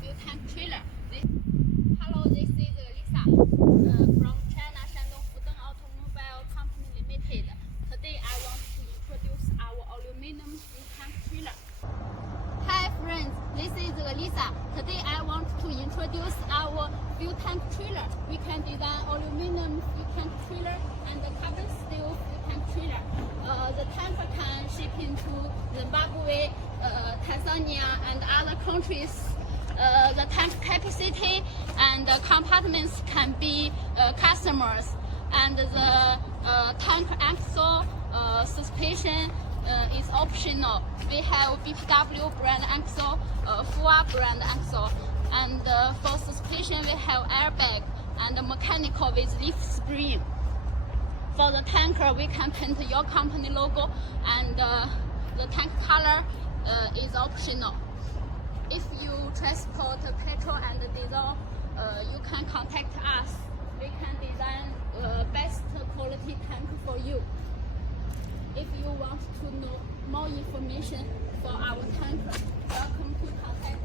fuel tank trailer. Hello, this is Lisa from China Shandong Fudeng Automobile Company Limited. Today I want to introduce our aluminum fuel tank trailer. Hi friends, this is Lisa. Today I want to introduce our fuel tank trailer. We can design aluminum fuel tank trailer and the carbon steel fuel tank trailer. The tanker can ship into Zimbabwe, Tanzania and other countries. The tank capacity and the compartments can be customers, and the tank axle suspension is optional. We have BPW brand axle, FUA brand axle, and for suspension we have airbag and mechanical with leaf spring. For the tanker, we can paint your company logo, and the tank color is optional. If you transport petrol and diesel, you can contact us. We can design best quality tank for you. If you want to know more information for our tanker, welcome to contact